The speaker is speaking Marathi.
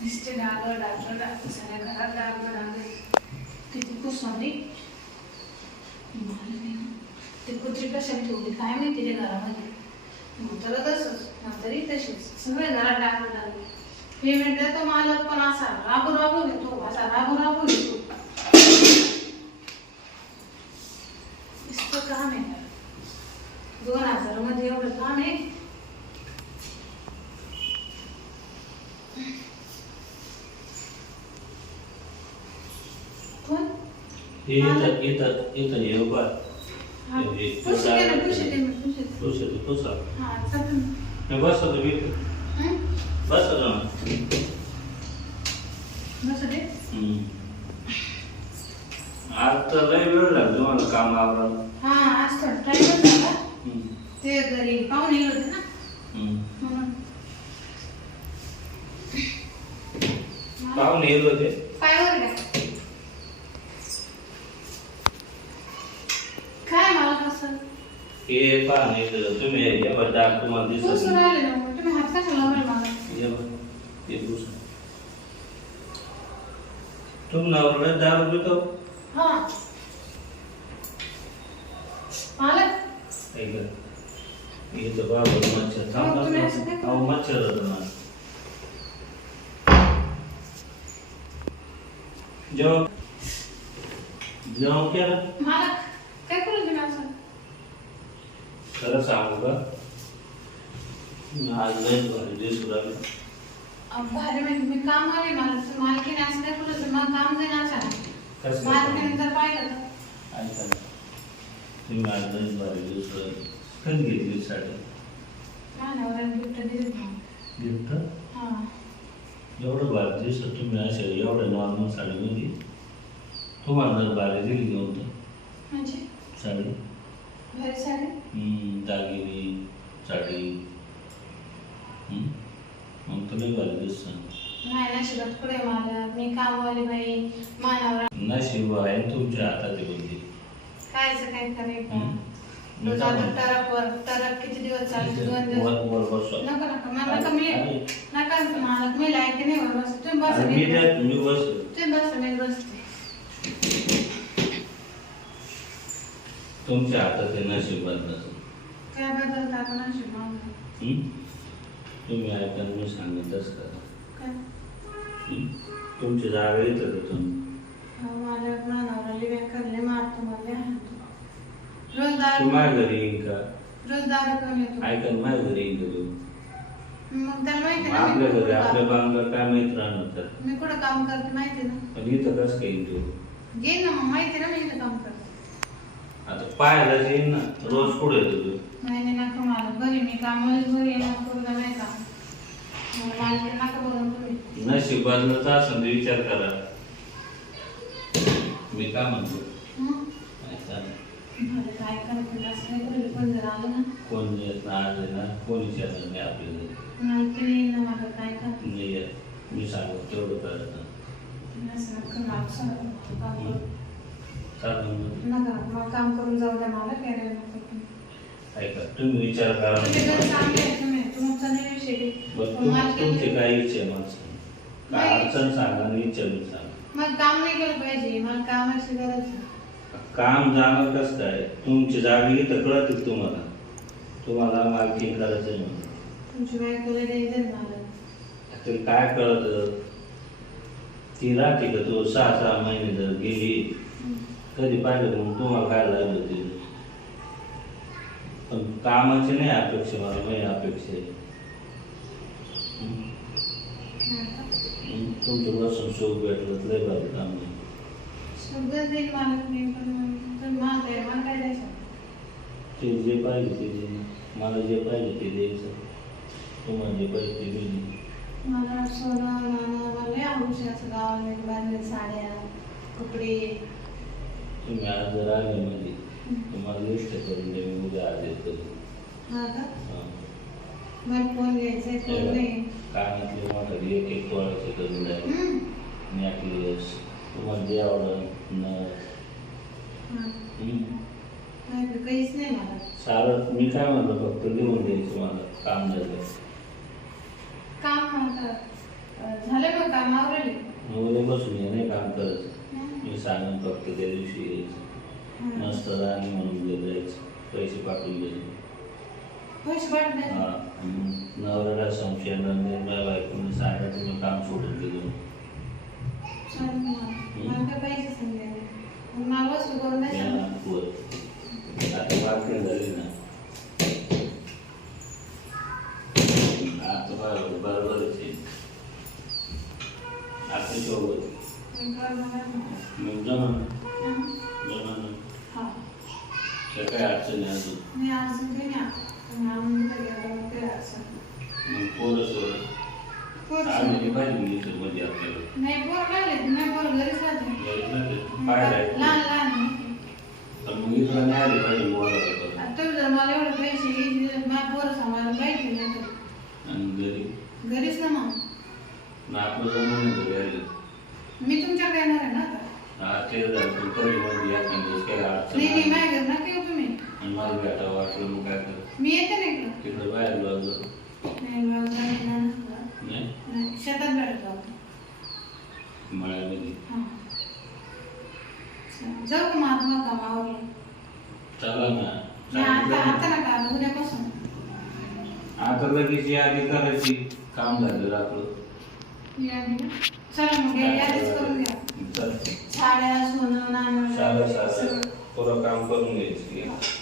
नुसते डाग सगळ्या घरात डाग किती पुसवली ते कुत्री कशाने ठेवली काय माहिती त्या घरामध्ये नंतर तसंच नंतरही तशीच सगळे घरात डाग पेमेंट देतो मालक पण असा राबू घेतो असा राबू घेतो इतकं काम आहे 2000 मध्ये एवढं काम आहे कोण येतात येऊ बा आज तर लय वेळ लागतो मला काम आवरायला. हा आज थोडा टाइम झाला ते घरी पाहुणे होते ना म्हणून पाहुणे येत होते पायावर काय मला कसं हे पाहुणे तुम्ही यावर डाग तुम्हाला दिसत पुसून राहिले ना मग तुम्ही हात कशाला लावले मला ते पुसून तुम नवरा दारू पितो हा मालक इथं बाबा मच्छर थांबतात अहो मच्छर होतं ना जेव्हा केलं मालक काय करू तुम्ही असं खरं सांगू का आज लयच भारी दिसू लागलं भारी म्हणजे मी काम आले मालकीने असं काय करू तर मग काम जाईन असं मालकीने जर पाहिलं तर ऐका ना तुम्ही आज लयच भारी दिसू लागलं कधी घेतली साडी मानवराने गिफ्ट दिले गिफ्ट हा एवढं भारी दिसत तुम्ही असे एवढ्या नॉर्मल साडीमध्ये तुम्हाला जर भारी दिली घेऊन तर म्हणजे साडी भारी साडी दागिने साडी मग तुम्ही भारी दिसत नाही नशिबात पुढे मालक मी कामवाली बाई मानवरा नशीब आहे तुमच्या हातात बोलली कायचं काय करायचं रोज आता टरक किती दिवस चालते 2 दिवस नका मला मी नका मालक मी लायक नाही वर बस तुम्ही बस मी बस तुम्ही बस मी बसते तुमच्या हातात आहे नशीब बदलायचं काय बदलत आपण नशीब मालक तुम्ही ऐका मी सांगितलंच करा काय तुमची जागा येतं का तुम्ही मालक मानवरा लिव्या करले मारतो मला रोज तू दारू माझ्या घरी येईन का रोज दारू पिऊन येतो ऐका ना माझ्या घरी येईन का तू मग त्याला माहिती ना आपल्या घरी आपल्या बांगला काय माहित राहणार तर मी कुठं काम करते माहिती ना पण इथं कसं काय येईन तू घे ना मग माहिती ना मी इथं काम करते आता पाहायला येईन ना रोज पुढे येतो तू नाही नका मला बरी मी कामालाच बरी येणार पूर्ण नाही का मला नका बोलून तुम्ही नशीब बदलत असेल तर विचार करा मी काय म्हणतो ऐका ना. काय करते असं नाही करेल पण जर आलं ना कोण येत ना आज आहे ना कोणीच येणार नाही आपल्या घरी मालकी नाही ना मला काय करते नाही येत मी सांगू तेवढं करत ना असं नका मला सांगू. काम करू. चालेल नका मग काम करून जाऊ द्या मला काय रे नको तुम्ही. ऐका तुम्ही विचार करा तुमचे घर चांगले आहे तुम्ही तुमचा नाही विषय आहे. बरं, पण मालकी तुमची काय इच्छा आहे मला सांगा. काय नाही. अडचण सांगा आणि इच्छा मी सांगा मग काम नाही केलं पाहिजे मला कामाची गरज आहे. काम जाणं कसं काय तुमची जागी तर कळत तुम्हाला तुम्हाला मालकी करायचं आहे म्हणून तुमची बायकोला द्यायचं आहे मला तरी काय कळत ती राहते का तू 6 महिने जर गेली कधी पाहिलं मग तुम्हाला काय लागलं ते पण कामाची नाही अपेक्षा मला नाही अपेक्षा आहे तुमचं बसून सुख भेटलं लय भारी काम नाही सगळं देईल मालक मी पण महाग आहे मला काय द्यायचं ते जे पाहिजे ते दे मला जे पाहिजे ते द्यायचं तुम्हाला जे पाहिजे ते देईन मला सोनं नाणं मला लय आवडते असं गावाला बांधले साड्या कपडे तुम्ही आज जर आले म्हणजे तुम्हाला लिस्ट करून दे मी उद्या आज येतो हा का हां मला फोन घ्यायचा आहे फोन नाही कानातले मोठे एक तोळ्याचे करून द्या नेकलेस तुम्हाला जे आवडलं नाही काहीच नाही मला सारं मी काय म्हणतो फक्त लिहून द्यायचं मला काम झालं काम झालं मग सगळं काम आवरले. उद्या बसून ये नाही काम करायचं. मी सांगून फक्त त्या दिवशी यायचं. मस्त राणी म्हणून घेऊन जायचं. पैसे पाठवून द्यायचे. पैसे पाठवले. हा. नवऱ्याला संशय निर्णय बायकोने सांगा तुम्ही काम सोडून दिलं. मला काय पैसे समजायला मला वस्तू करून द्यायचं. आता वाटली झाली ना आता बरोबरच आहे. आता सोबत मग जमा काय अडचण आहे अजून. मी अडचण काही नाही आता. तुम्ही आणून दिलं मग काही अडचण मग पोरं सोडत आम्ही पाहिजे मिनिस्टर मध्ये आपल्याला. नाही पोरं लागले नाही पोरं घरीच राहते. पाहिजे लहान लहान तर मग इथला नाही आले पाहिजे बोलायला. तुम्ही जर मला एवढे पैसे दिले माझ्या पोरं सांभाळायला पाहिजे नाही तर. आणि घरी घरीच ना मग आपलं जमून घरी आले. मी तुमच्याकडे येणार आहे ना आता. हा ते झालं तरी मध्ये एखाद दिवस काय अडचण नाही आली. माझ्या घर ना किंवा तुम्ही आणि मला भेटावं वाटलं मग काय करत मी येते ना इकडं. तिकडे बाहेर लावलं नाही मग नाही नाही शेतात भेटत जाऊ. मळ्यामध्ये. हां जाऊ का मग आता मग कामावर. चला ना आता आता नका आता उद्यापासून. आता लगेच यादी करायची काम झालं आपलं. चला मग यादीच करून घ्या. चल साड्या सोनं नाणं सारं पुरं काम करून घ्यायचं.